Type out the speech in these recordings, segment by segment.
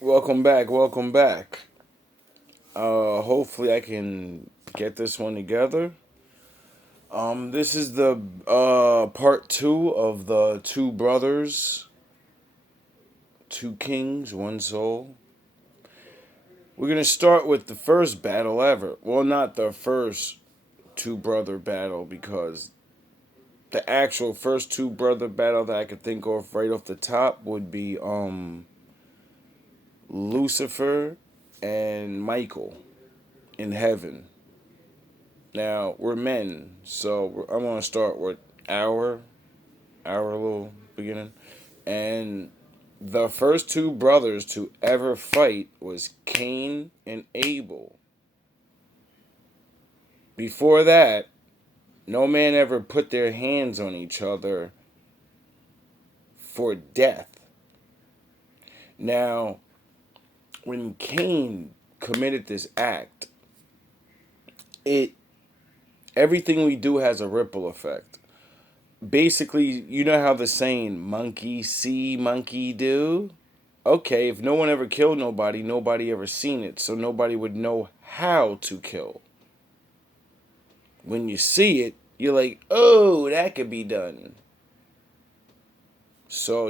Welcome back. Welcome back. Hopefully I can get this one together. This is the part two of the two brothers, two kings, one soul. We're gonna start with the first battle ever. Well, not the first two brother battle because the actual first two brother battle that I could think of right off the top would be Lucifer and Michael in heaven. Now we're men, so I'm gonna start with our our little beginning, and the first two brothers to ever fight was Cain and Abel. Before that, no man ever put their hands on each other for death. Now, when Cain committed this act, it everything we do has a ripple effect. Basically, you know how the saying monkey see, monkey do? Okay, if no one ever killed nobody, nobody ever seen it, so nobody would know how to kill. When you see it, you're like, oh, that could be done. So,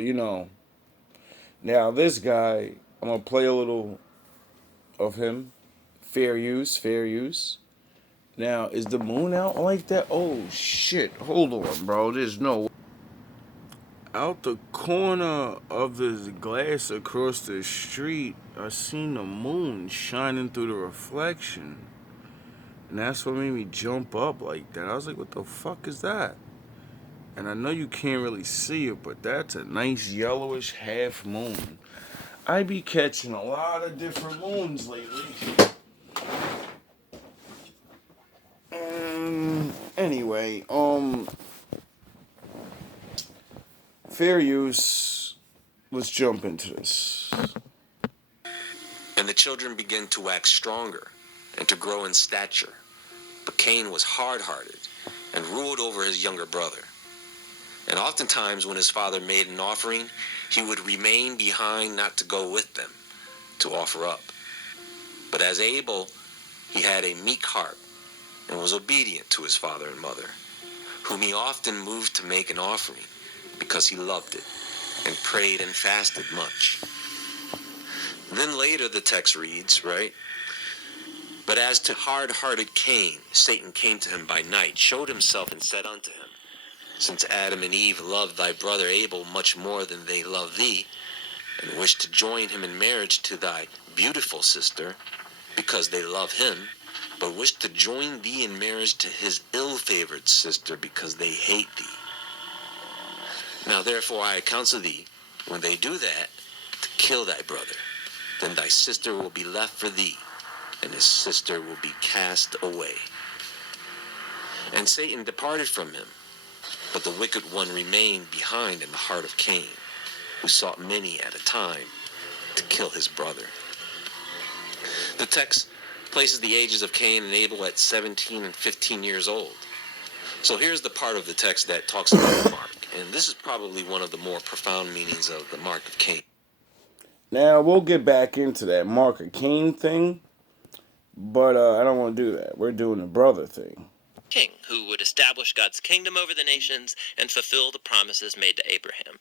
now this guy, I'm gonna play a little of him. Fair use, fair use. Now, is the moon out like that? Oh shit, hold on, bro. There's no out the corner of this glass across the street, I seen the moon shining through the reflection. And that's what made me jump up like that. I was like, what the fuck is that? And I know you can't really see it, but that's a nice yellowish half moon. I be catching a lot of different moons lately. And anyway, fair use. Let's jump into this. And the children began to wax stronger and to grow in stature. But Cain was hard-hearted and ruled over his younger brother. And oftentimes when his father made an offering, he would remain behind not to go with them to offer up. But as Abel, he had a meek heart and was obedient to his father and mother, whom he often moved to make an offering because he loved it and prayed and fasted much. Then later the text reads, right? But as to hard-hearted Cain, Satan came to him by night, showed himself, and said unto him, Since Adam and Eve loved thy brother Abel much more than they love thee, and wished to join him in marriage to thy beautiful sister, because they love him, but wish to join thee in marriage to his ill-favored sister, because they hate thee. Now therefore I counsel thee, when they do that, to kill thy brother. Then thy sister will be left for thee, and his sister will be cast away. And Satan departed from him, but the wicked one remained behind in the heart of Cain, who sought many at a time to kill his brother. The text places the ages of Cain and Abel at 17 and 15 years old. So here's the part of the text that talks about the mark, and this is probably one of the more profound meanings of the mark of Cain. Now we'll get back into that Mark of Cain thing, but I don't want to do that. We're doing the brother thing. King who would establish God's kingdom over the nations and fulfill the promises made to Abraham.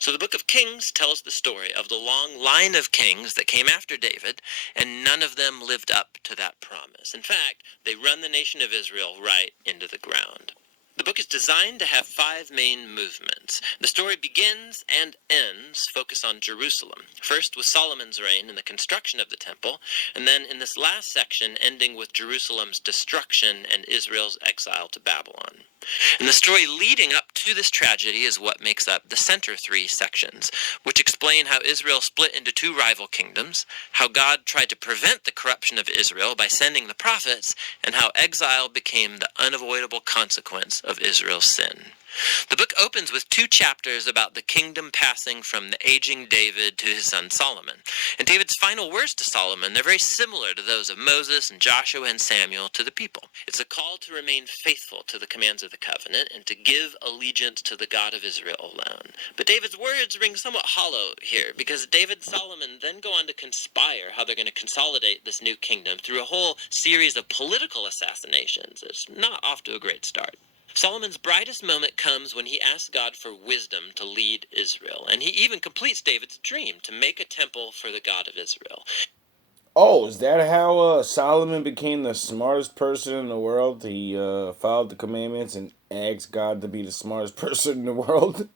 So the book of Kings tells the story of the long line of kings that came after David, and none of them lived up to that promise. In fact, they run the nation of Israel right into the ground. The book is designed to have five main movements. The story begins and ends focus on Jerusalem, first with Solomon's reign and the construction of the temple, and then in this last section ending with Jerusalem's destruction and Israel's exile to Babylon. And the story leading up to this tragedy is what makes up the center three sections, which explain how Israel split into two rival kingdoms, how God tried to prevent the corruption of Israel by sending the prophets, and how exile became the unavoidable consequence of Israel's sin. The book opens with 2 chapters about the kingdom passing from the aging David to his son Solomon. And David's final words to Solomon, they're very similar to those of Moses and Joshua and Samuel to the people. It's a call to remain faithful to the commands of the covenant and to give allegiance to the God of Israel alone. But David's words ring somewhat hollow here, because David and Solomon then go on to conspire how they're going to consolidate this new kingdom through a whole series of political assassinations. It's not off to a great start. Solomon's brightest moment comes when he asks God for wisdom to lead Israel, and he even completes David's dream to make a temple for the God of Israel. Oh, is that how Solomon became the smartest person in the world? He followed the commandments and asked God to be the smartest person in the world?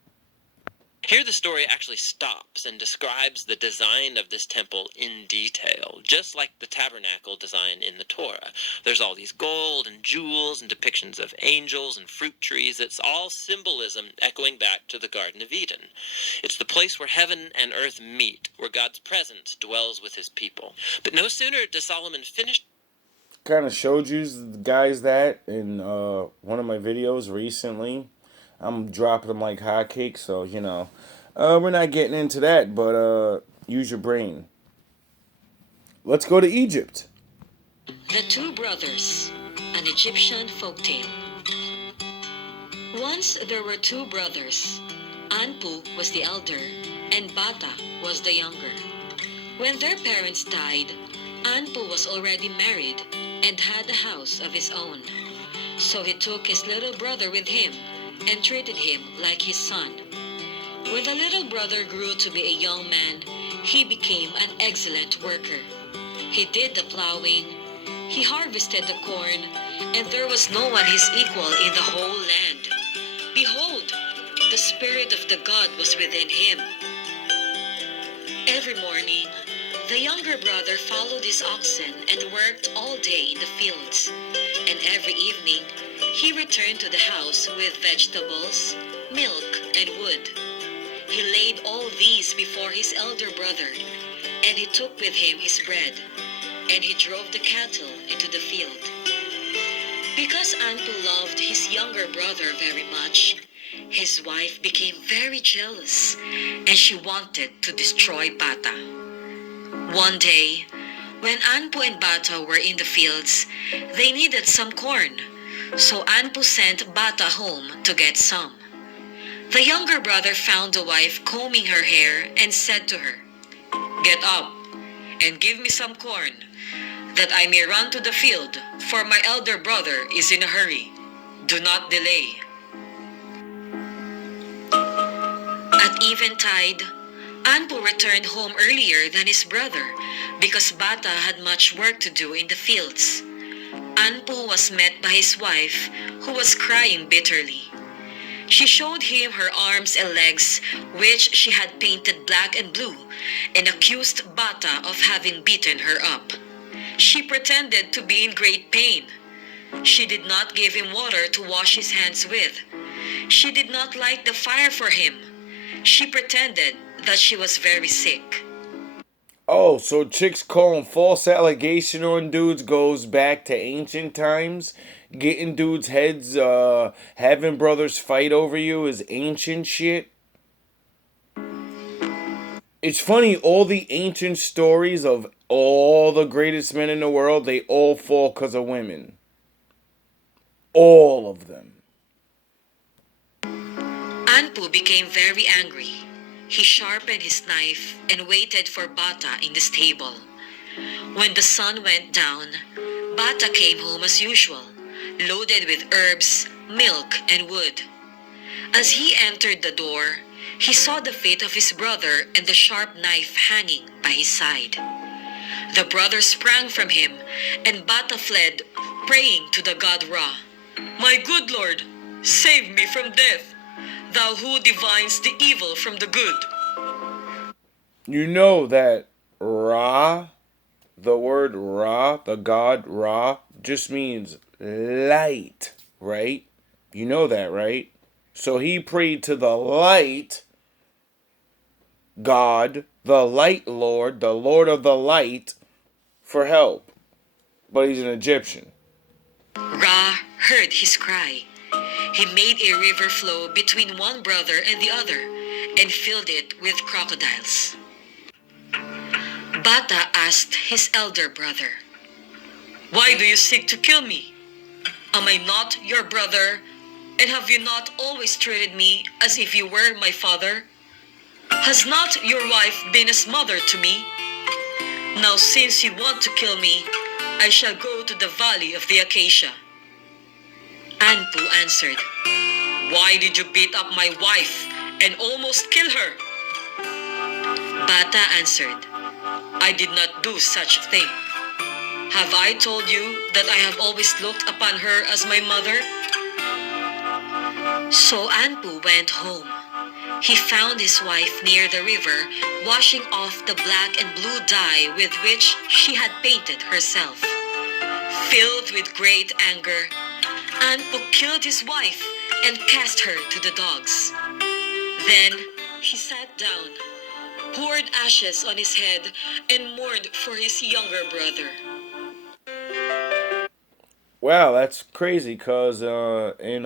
Here the story actually stops and describes the design of this temple in detail, just like the tabernacle design in the Torah. There's all these gold and jewels and depictions of angels and fruit trees. It's all symbolism echoing back to the Garden of Eden. It's the place where heaven and earth meet, where God's presence dwells with his people. But no sooner does Solomon finish... Kind of showed you guys that in one of my videos recently. I'm dropping them like hotcakes, so, we're not getting into that, but use your brain. Let's go to Egypt. The Two Brothers, an Egyptian folktale. Once there were 2 brothers. Anpu was the elder, and Bata was the younger. When their parents died, Anpu was already married and had a house of his own. So he took his little brother with him and treated him like his son. When the little brother grew to be a young man, he became an excellent worker. He did the plowing, he harvested the corn, and there was no one his equal in the whole land. Behold, the spirit of the God was within him. Every morning, the younger brother followed his oxen and worked all day in the fields, and every evening he returned to the house with vegetables, milk, and wood. He laid all these before his elder brother, and he took with him his bread, and he drove the cattle into the field. Because Anpu loved his younger brother very much, his wife became very jealous, and she wanted to destroy Bata. One day, when Anpu and Bata were in the fields, they needed some corn, so Anpu sent Bata home to get some. The younger brother found the wife combing her hair and said to her, "Get up and give me some corn, that I may run to the field, for my elder brother is in a hurry. Do not delay." At eventide, Anpu returned home earlier than his brother because Bata had much work to do in the fields. Anpu was met by his wife, who was crying bitterly. She showed him her arms and legs, which she had painted black and blue, and accused Bata of having beaten her up. She pretended to be in great pain. She did not give him water to wash his hands with. She did not light the fire for him. She pretended that she was very sick. Oh, so chicks calling false allegation on dudes goes back to ancient times? Getting dudes' heads, having brothers fight over you is ancient shit? It's funny, all the ancient stories of all the greatest men in the world, they all fall because of women. All of them. Anpu became very angry. He sharpened his knife and waited for Bata in the stable. When the sun went down, Bata came home as usual, loaded with herbs, milk, and wood. As he entered the door, he saw the fate of his brother and the sharp knife hanging by his side. The brother sprang from him, and Bata fled, praying to the god Ra, "My good lord, save me from death, thou who divines the evil from the good." You know that Ra, the word Ra, the god Ra, just means light, right? You know that, right? So he prayed to the light God, the light lord, the lord of the light, for help. But he's an Egyptian. Ra heard his cry. He made a river flow between one brother and the other and filled it with crocodiles. Bata asked his elder brother, "Why do you seek to kill me? Am I not your brother, and have you not always treated me as if you were my father? Has not your wife been as mother to me? Now since you want to kill me, I shall go to the valley of the acacia." Anpu answered, "Why did you beat up my wife and almost kill her?" Bata answered, "I did not do such thing. Have I told you that I have always looked upon her as my mother?" So Anpu went home. He found his wife near the river, washing off the black and blue dye with which she had painted herself. Filled with great anger, Anpu killed his wife and cast her to the dogs. Then he sat down, poured ashes on his head, and mourned for his younger brother. Wow, that's crazy. Cause in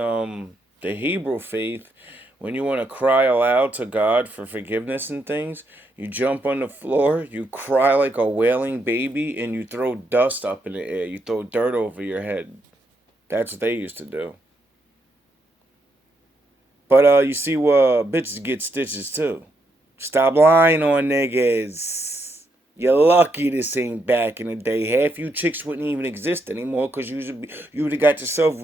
the Hebrew faith, when you want to cry aloud to God for forgiveness and things, you jump on the floor, you cry like a wailing baby, and you throw dust up in the air. You throw dirt over your head. That's what they used to do. But you see, bitches get stitches too. Stop lying on niggas. You're lucky this ain't back in the day. Half you chicks wouldn't even exist anymore because you would have got yourself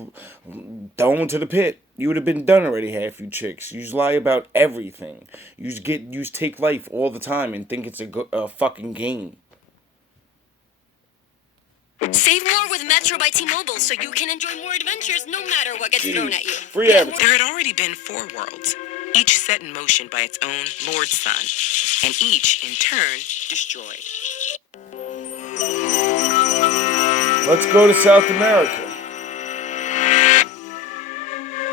thrown to the pit. You would have been done already, half you chicks. You just lie about everything. You just take life all the time and think it's a fucking game. Save more with Metro by T-Mobile so you can enjoy more adventures no matter what gets thrown at you. Free advertising. There had already been 4 worlds, each set in motion by its own Lord Sun, and each, in turn, destroyed. Let's go to South America.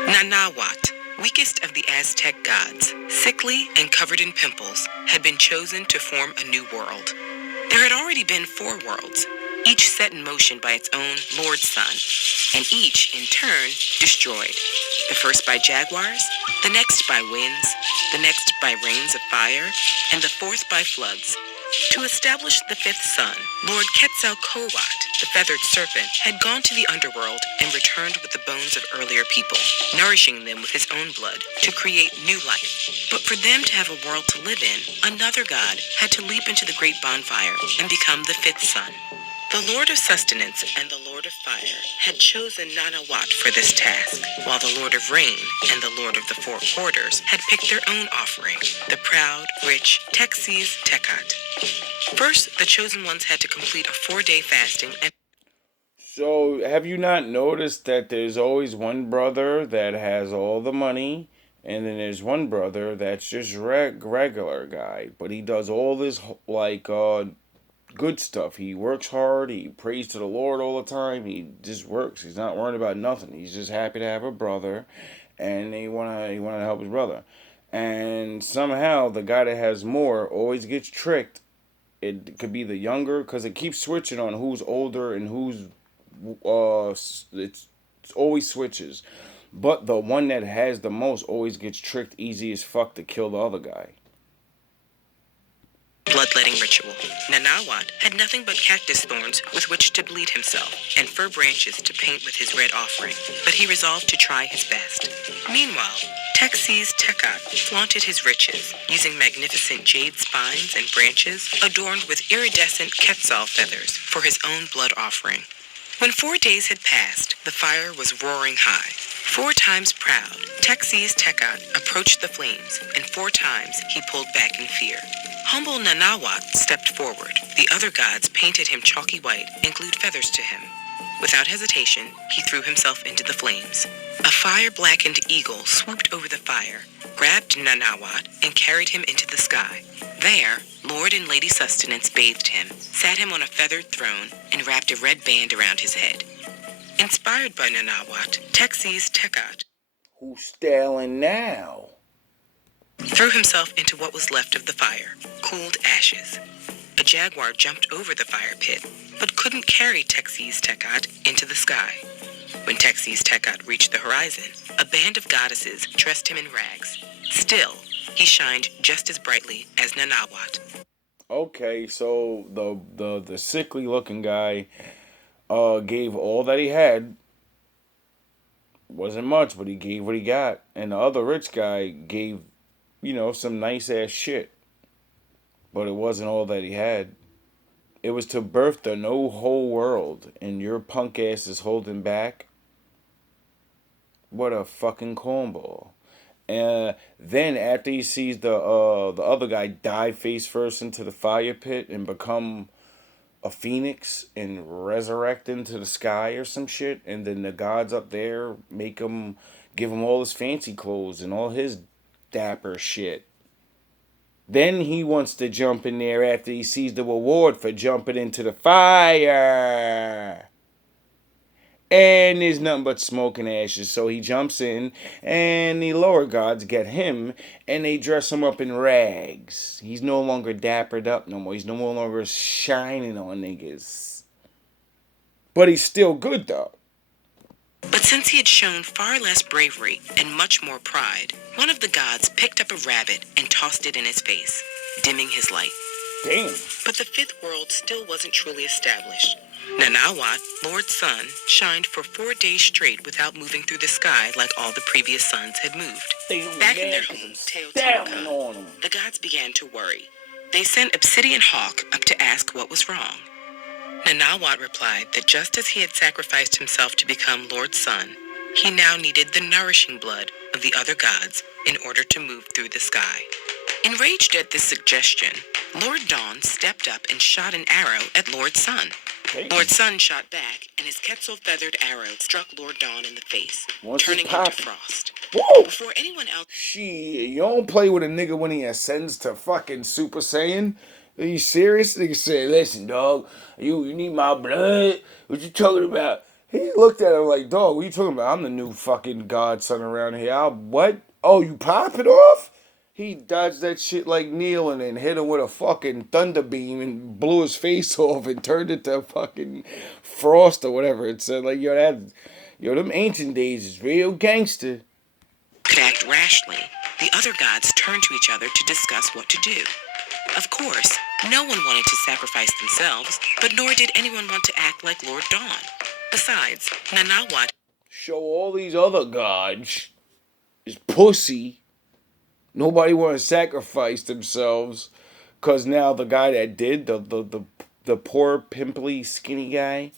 Nanahuat, weakest of the Aztec gods, sickly and covered in pimples, had been chosen to form a new world. There had already been 4 worlds, each set in motion by its own Lord Sun, and each, in turn, destroyed. The first by jaguars, the next by winds, the next by rains of fire, and the fourth by floods. To establish the 5th sun, Lord Quetzalcoatl, the feathered serpent, had gone to the underworld and returned with the bones of earlier people, nourishing them with his own blood to create new life. But for them to have a world to live in, another god had to leap into the great bonfire and become the 5th sun. The Lord of Sustenance and the Lord of Fire had chosen Nanahuat for this task, while the Lord of Rain and the Lord of the 4 Quarters had picked their own offering, the proud, rich Texies Tecat. First, the chosen ones had to complete a 4-day fasting and... So, have you not noticed that there's always one brother that has all the money, and then there's one brother that's just regular guy, but he does all this, good stuff. He works hard. He prays to the Lord all the time. He just works. He's not worried about nothing. He's just happy to have a brother, and he wanna help his brother. And somehow the guy that has more always gets tricked. It could be the younger, because it keeps switching on who's older and who's it's always switches. But the one that has the most always gets tricked easy as fuck to kill the other guy. bloodletting ritual. Nanahuat had nothing but cactus thorns with which to bleed himself and fir branches to paint with his red offering, but he resolved to try his best. Meanwhile, Texies Tecat flaunted his riches, using magnificent jade spines and branches adorned with iridescent quetzal feathers for his own blood offering. When 4 days had passed, the fire was roaring high. 4 times proud, Texies Tecat approached the flames, and 4 times he pulled back in fear. Humble Nanahuat stepped forward. The other gods painted him chalky white and glued feathers to him. Without hesitation, he threw himself into the flames. A fire-blackened eagle swooped over the fire, grabbed Nanahuat, and carried him into the sky. There, Lord and Lady Sustenance bathed him, sat him on a feathered throne, and wrapped a red band around his head. Inspired by Nanahuat, Texies Tecat, who's stalling now, threw himself into what was left of the fire, cooled ashes. A jaguar jumped over the fire pit, but couldn't carry Texies Tecat into the sky. When Texies Tecat reached the horizon, A band of goddesses dressed him in rags. Still, he shined just as brightly as Nanawat. Okay, so the sickly looking guy gave all that he had. Wasn't much, but he gave what he got. And the other rich guy gave, some nice ass shit. But it wasn't all that he had. It was to birth the no whole world, and your punk ass is holding back. What a fucking cornball. Then after he sees the other guy dive face first into the fire pit and become a phoenix and resurrect into the sky or some shit, and then the gods up there give him all his fancy clothes and all his dapper shit. Then he wants to jump in there after he sees the reward for jumping into the fire. And there's nothing but smoke and ashes. So he jumps in, and the lower gods get him, and they dress him up in rags. He's no longer dappered up no more. He's no longer shining on niggas. But he's still good, though. But since he had shown far less bravery and much more pride, one of the gods picked up a rabbit and tossed it in his face, dimming his light. Damn. But the fifth world still wasn't truly established. Nanawat, Lord's sun, shined for 4 days straight without moving through the sky like all the previous suns had moved. Back in their home, Teotihuacan, the gods began to worry. They sent Obsidian Hawk up to ask what was wrong. Nanawat replied that just as he had sacrificed himself to become Lord's son, he now needed the nourishing blood of the other gods in order to move through the sky. Enraged at this suggestion, Lord Dawn stepped up and shot an arrow at Lord Sun. Damn. Lord Sun shot back, and his Quetzal-feathered arrow struck Lord Dawn in the face, Once turning it's him to popping. frost. Whoa! Before anyone else... Shit, you don't play with a nigga when he ascends to fucking Super Saiyan. Are you serious? Nigga said, listen, dog, you need my blood? What you talking about? He looked at him like, dog, what you talking about? I'm the new fucking godson around here. What? Oh, you pop it off? He dodged that shit like Neil and then hit him with a fucking thunder beam and blew his face off and turned it to fucking frost or whatever it said. Like, them ancient days is real gangster. could act rashly, the other gods turned to each other to discuss what to do. Of course, no one wanted to sacrifice themselves, but nor did anyone want to act like Lord Dawn. Besides, Nanawat Show all these other gods is pussy. Nobody want to sacrifice themselves, cause now the guy that did the poor pimply skinny guy,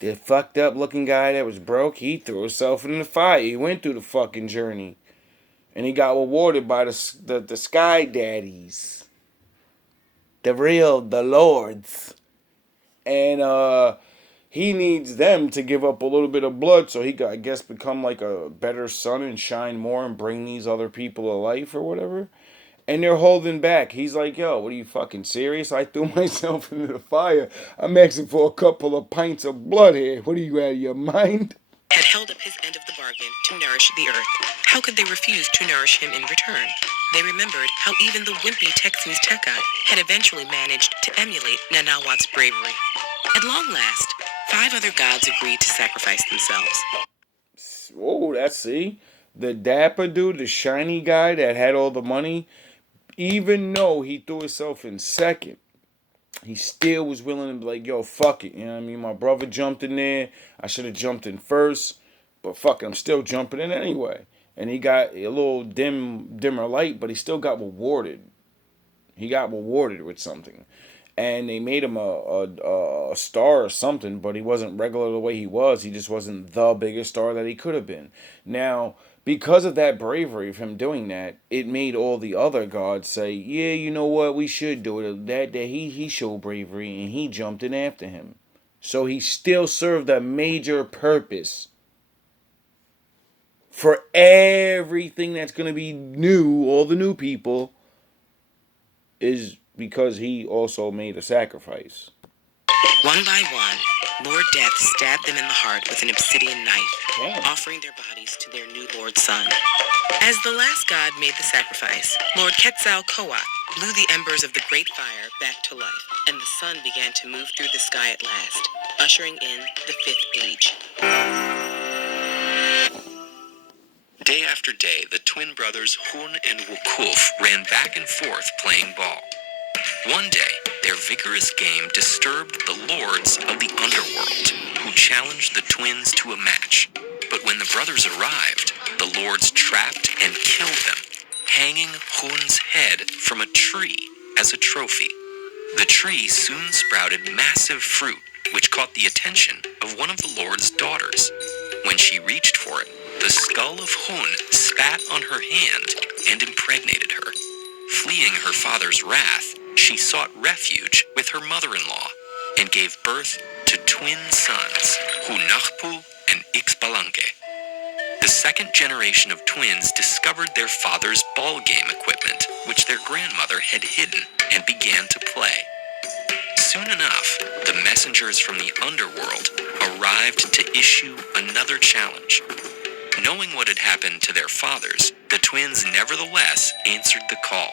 the fucked up looking guy that was broke, he threw himself in the fire. He went through the fucking journey, and he got rewarded by the sky daddies, the lords, and he needs them to give up a little bit of blood so he could, I guess, become like a better son and shine more and bring these other people to life or whatever. And they're holding back. He's like, yo, what are you fucking serious? I threw myself into the fire. I'm asking for a couple of pints of blood here. What are you, out of your mind? had held up his end of the bargain to nourish the earth. How could they refuse to nourish him in return? They remembered how even the wimpy Texas Tekat had eventually managed to emulate Nanawat's bravery. At long last, 5 other gods agreed to sacrifice themselves. Oh, that's, see? The dapper dude, the shiny guy that had all the money, even though he threw himself in second, he still was willing to be like, yo, fuck it. You know what I mean? My brother jumped in there. I should have jumped in first. But fuck it, I'm still jumping in anyway. And he got a little dimmer light, but he still got rewarded. He got rewarded with something. And they made him a star or something, but he wasn't regular the way he was. He just wasn't the biggest star that he could have been. Now, because of that bravery of him doing that, it made all the other gods say, yeah, you know what, we should do it. That he showed bravery, and he jumped in after him. So he still served a major purpose for everything that's going to be new, all the new people, is because he also made a sacrifice. One by one, Lord Death stabbed them in the heart with an obsidian knife, Damn. offering their bodies to their new Lord Sun. As the last god made the sacrifice, Lord Quetzalcoatl blew the embers of the great fire back to life, and the sun began to move through the sky at last, ushering in the 5th age. Day after day, the twin brothers Hun and Wukuf ran back and forth playing ball. One day, their vigorous game disturbed the lords of the underworld, who challenged the twins to a match. But when the brothers arrived, the lords trapped and killed them, hanging Hun's head from a tree as a trophy. The tree soon sprouted massive fruit, which caught the attention of one of the lord's daughters. When she reached for it, the skull of Hun spat on her hand and impregnated her. Fleeing her father's wrath, she sought refuge with her mother-in-law and gave birth to twin sons, Hunahpu and Ixbalanque. The second generation of twins discovered their father's ball game equipment, which their grandmother had hidden, and began to play. Soon enough, the messengers from the underworld arrived to issue another challenge. Knowing what had happened to their fathers, the twins nevertheless answered the call,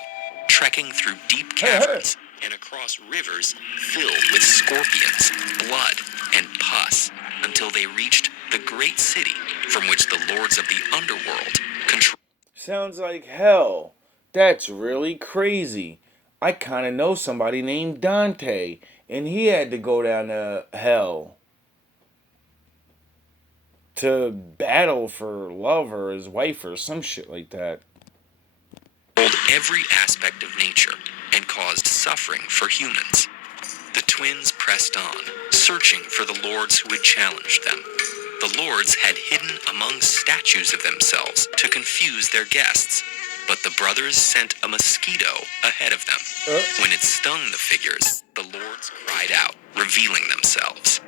trekking through deep caverns and across rivers filled with scorpions, blood, and pus, until they reached the great city from which the lords of the underworld control. Sounds like hell. That's really crazy. I kind of know somebody named Dante, and he had to go down to hell to battle for love or his wife or some shit like that. Every aspect of nature and caused suffering for humans. The twins pressed on, searching for the lords who had challenged them. The lords had hidden among statues of themselves to confuse their guests, but the brothers sent a mosquito ahead of them. When it stung the figures, the lords cried out, revealing themselves.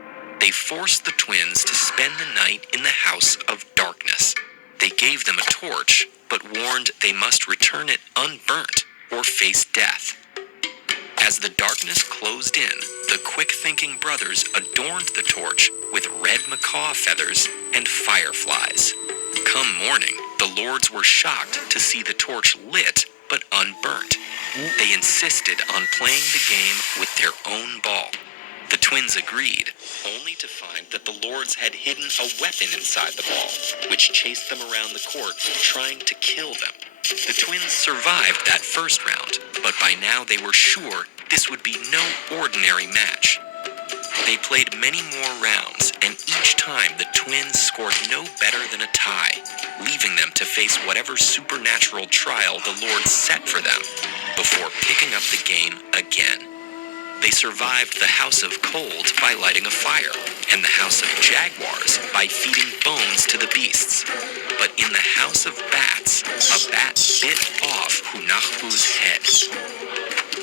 They forced the twins to spend the night in the House of Darkness. They gave them a torch, but warned they must return it unburnt or face death. As the darkness closed in, the quick-thinking brothers adorned the torch with red macaw feathers and fireflies. Come morning, the lords were shocked to see the torch lit but unburnt. They insisted on playing the game with their own ball. The twins agreed, only to find that the lords had hidden a weapon inside the ball, which chased them around the court, trying to kill them. The twins survived that first round, but by now they were sure this would be no ordinary match. They played many more rounds, and each time the twins scored no better than a tie, leaving them to face whatever supernatural trial the Lord set for them, before picking up the game again. They survived the House of Cold by lighting a fire, and the House of Jaguars by feeding bones to the beasts. But in the House of Bats, a bat bit off Hunahpu's head.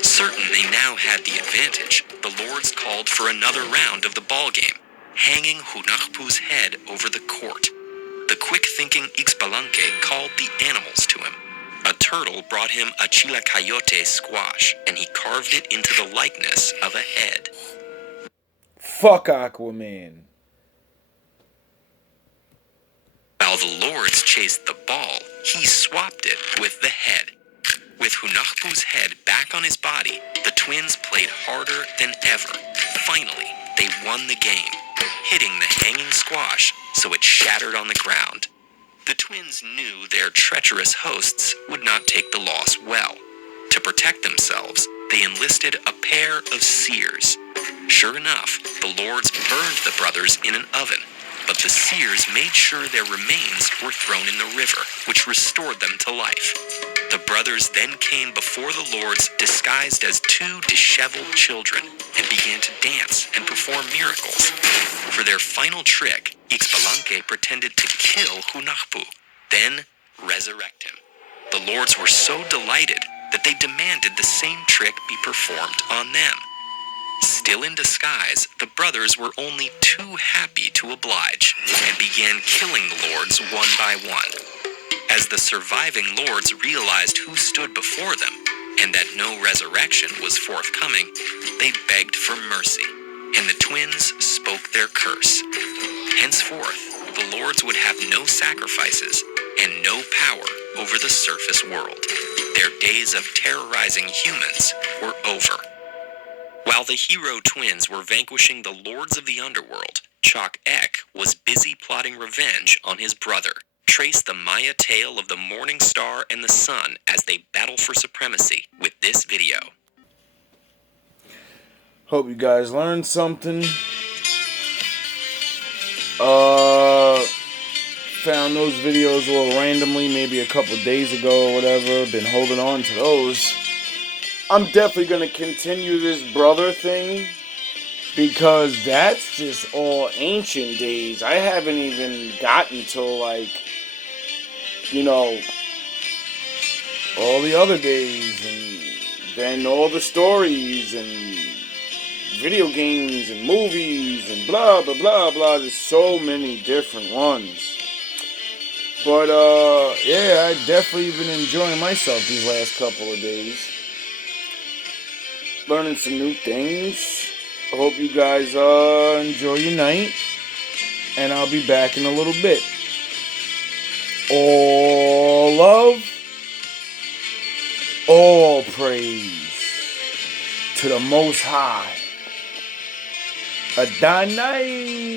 Certain they now had the advantage, the lords called for another round of the ball game, hanging Hunahpu's head over the court. The quick-thinking Ixbalanque called the animals to him. A turtle brought him a chilacayote squash, and he carved it into the likeness of a head. Fuck Aquaman. While the lords chased the ball, he swapped it with the head. With Hunahpu's head back on his body, the twins played harder than ever. Finally, they won the game, hitting the hanging squash so it shattered on the ground. The twins knew their treacherous hosts would not take the loss well. To protect themselves, they enlisted a pair of seers. Sure enough, the lords burned the brothers in an oven, but the seers made sure their remains were thrown in the river, which restored them to life. The brothers then came before the lords disguised as two disheveled children and began to dance and perform miracles. For their final trick, Ixbalanque pretended to kill Hunahpu, then resurrect him. The lords were so delighted that they demanded the same trick be performed on them. Still in disguise, the brothers were only too happy to oblige and began killing the lords one by one. As the surviving lords realized who stood before them and that no resurrection was forthcoming, they begged for mercy, and the twins spoke their curse. Henceforth, the lords would have no sacrifices and no power over the surface world. Their days of terrorizing humans were over. While the hero twins were vanquishing the lords of the underworld, Chok Ek was busy plotting revenge on his brother. Trace the Maya tale of the morning star and the sun as they battle for supremacy with this video. Hope you guys learned something. Found those videos a little randomly, maybe a couple days ago or whatever. Been holding on to those. I'm definitely going to continue this brother thing, because that's just all ancient days. I haven't even gotten to, like, you know, all the other days, and then all the stories, and video games, and movies, and blah, blah, blah, blah. There's so many different ones. But, yeah, I definitely been enjoying myself these last couple of days. Learning some new things. I hope you guys enjoy your night. And I'll be back in a little bit. All love, all praise to the Most High. Adonai.